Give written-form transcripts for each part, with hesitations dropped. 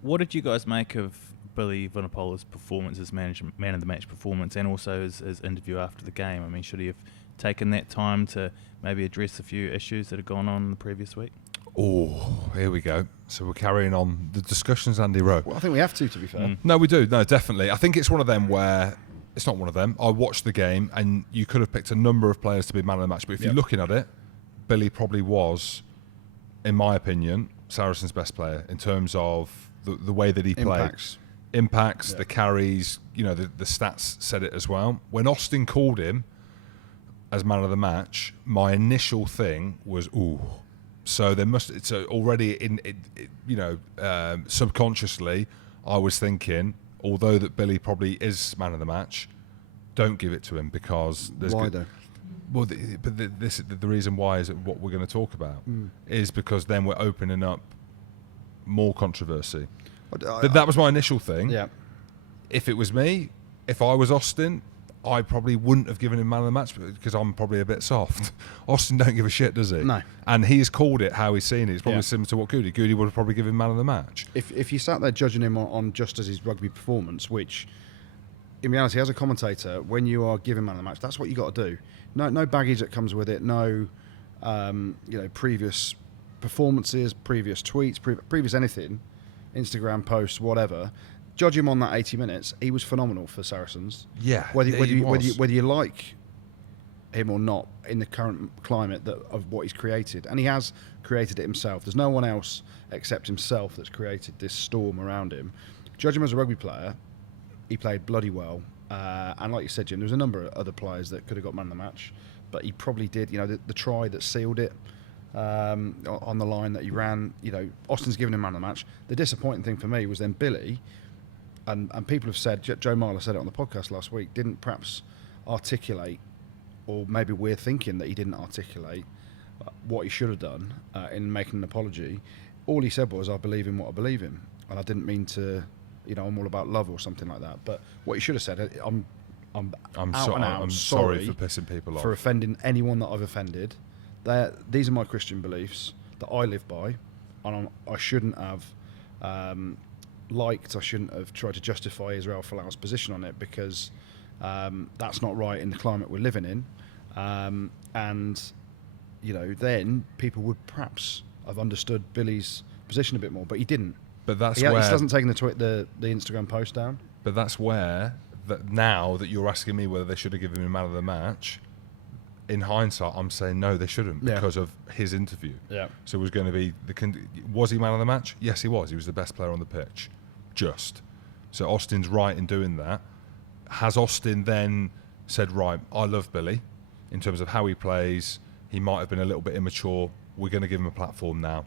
What did you guys make of Billy Vunipola's performance, his man of the match performance, and also his interview after the game? I mean, should he have taken that time to maybe address a few issues that had gone on in the previous week? Oh, here we go. So we're carrying on the discussions, Andy Rowe. Well, I think we have to be fair. No, we do. No, definitely. I think it's one of them where it's not one of them. I watched the game, and you could have picked a number of players to be man of the match. But if you're looking at it, Billy probably was, in my opinion, Saracen's best player in terms of the way that he played. Impacts, the carries, the stats said it as well. When Austin called him as man of the match, my initial thing was, ooh. So there must. It's already subconsciously, I was thinking, although that Billy probably is man of the match, don't give it to him because there's. Why though? Well, the reason why is what we're going to talk about is because then we're opening up more controversy. That was my initial thing. Yeah. If it was me, if I was Austin, I probably wouldn't have given him man of the match because I'm probably a bit soft. Austin don't give a shit, does he? No. And he's called it how he's seen it. It's probably similar to what Goody would have probably given man of the match. If you sat there judging him on just as his rugby performance, which in reality, as a commentator, when you are giving man of the match, that's what you got to do. No baggage that comes with it. No, previous performances, previous tweets, previous anything, Instagram posts, whatever. Judge him on that 80 minutes. He was phenomenal for Saracens. Yeah, whether you like him or not in the current climate of what he's created, and he has created it himself. There's no one else except himself that's created this storm around him. Judge him as a rugby player. He played bloody well, and like you said, Jim, there was a number of other players that could have got man of the match, but he probably did. The try that sealed it on the line that he ran. Austin's given him man of the match. The disappointing thing for me was then Billy. And people have said, Joe Marler said it on the podcast last week, didn't perhaps articulate, or maybe we're thinking that he didn't articulate what he should have done in making an apology. All he said was, I believe in what I believe in. And I didn't mean to, I'm all about love or something like that. But what he should have said, I'm sorry for pissing people off. For offending anyone that I've offended. These are my Christian beliefs that I live by. And I shouldn't have... I shouldn't have tried to justify Israel Folau's position on it because that's not right in the climate we're living in. Then people would perhaps have understood Billy's position a bit more, but he didn't. But that's he where... He hasn't taken the Instagram post down. But that's where, now that you're asking me whether they should have given him man of the match, in hindsight, I'm saying no, they shouldn't because of his interview. Yeah. So it was going to be... Was he man of the match? Yes, he was. He was the best player on the pitch. So Austin's right in doing that. Has Austin then said, right, I love Billy in terms of how he plays. He might have been a little bit immature. We're going to give him a platform now,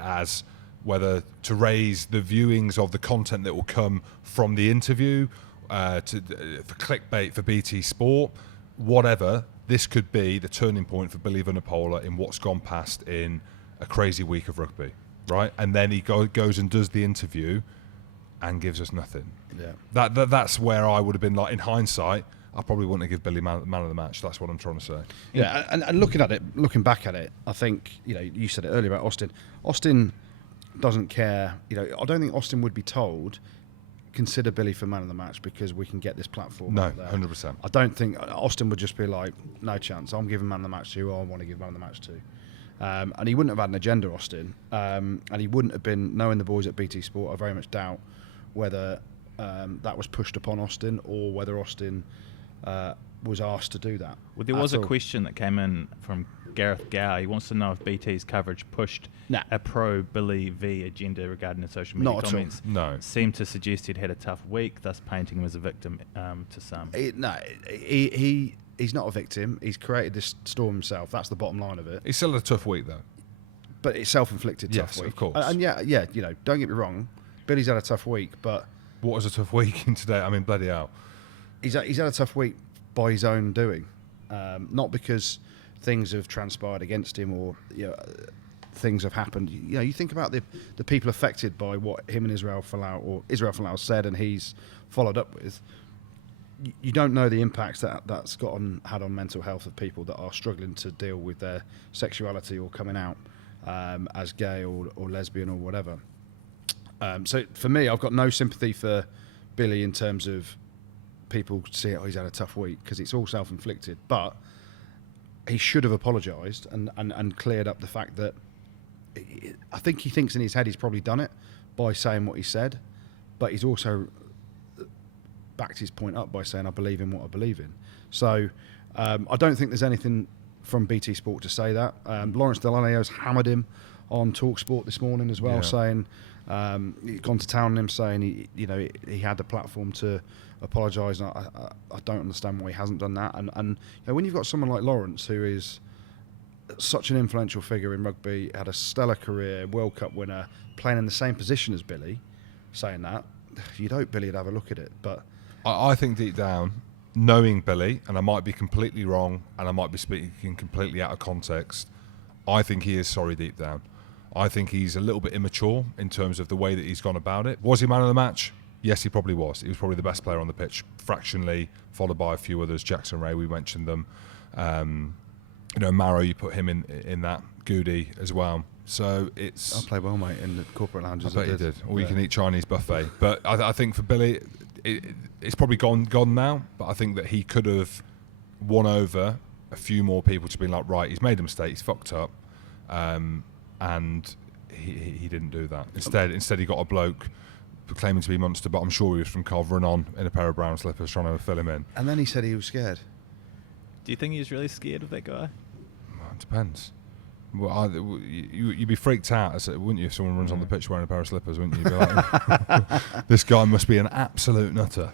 as whether to raise the viewings of the content that will come from the interview, for clickbait for BT Sport, whatever. This could be the turning point for Billy Vunipola in what's gone past in a crazy week of rugby, right? And then he goes and does the interview and gives us nothing. Yeah, that's where I would have been like in hindsight. I probably wouldn't have given Billy man of the match. That's what I'm trying to say. Yeah, and looking back at it, I think you said it earlier about Austin. Austin doesn't care. I don't think Austin would be told consider Billy for man of the match because we can get this platform. No, 100%. I don't think Austin would just be like, no chance. I'm giving man of the match to who I want to give man of the match to. And he wouldn't have had an agenda, Austin, and he wouldn't have been, knowing the boys at BT Sport, I very much doubt whether that was pushed upon Austin or whether Austin was asked to do that. Well, there was a question that came in from Gareth Gow. He wants to know if BT's coverage pushed a pro-Billy V agenda regarding the social media comments. No. Seemed to suggest he'd had a tough week, thus painting him as a victim to some. He's not a victim. He's created this storm himself. That's the bottom line of it. He's still had a tough week, though. But it's self-inflicted tough week. Yes, of course. And don't get me wrong. Billy's had a tough week, but... What was a tough week in today? I mean, bloody hell. He's had a tough week by his own doing. Not because things have transpired against him or things have happened. You think about the people affected by what him and Israel Folau said and he's followed up with. You don't know the impacts that's had on mental health of people that are struggling to deal with their sexuality or coming out as gay or lesbian or whatever. So for me, I've got no sympathy for Billy in terms of people see, he's had a tough week, because it's all self-inflicted. But he should have apologised and cleared up the fact that I think he thinks in his head he's probably done it by saying what he said, but he's also backed his point up by saying, I believe in what I believe in. So I don't think there's anything from BT Sport to say that. Lawrence Delaney's hammered him on TalkSport this morning as well, saying he'd gone to town on him, saying he had the platform to apologise. And I don't understand why he hasn't done that. And when you've got someone like Lawrence, who is such an influential figure in rugby, had a stellar career, World Cup winner, playing in the same position as Billy, saying that, you'd hope Billy would have a look at it. But I think deep down, knowing Billy, and I might be completely wrong, and I might be speaking completely out of context, I think he is sorry deep down. I think he's a little bit immature in terms of the way that he's gone about it. Was he man of the match? Yes, he probably was. He was probably the best player on the pitch, fractionally, followed by a few others. Jackson Ray, we mentioned them. Marrow, you put him in that. Goody as well. So it's... I played well, mate, in the corporate lounges. I bet you did. Or you can eat Chinese buffet. But I think for Billy, it's probably gone now. But I think that he could have won over a few more people to be like, right, he's made a mistake, he's fucked up. And he didn't do that. Instead, he got a bloke claiming to be Munster, but I'm sure he was from Culverin on in a pair of brown slippers trying to fill him in. And then he said he was scared. Do you think he was really scared of that guy? Well, it depends. Well, you'd be freaked out, wouldn't you, if someone runs on the pitch wearing a pair of slippers, wouldn't you? You'd be like, this guy must be an absolute nutter.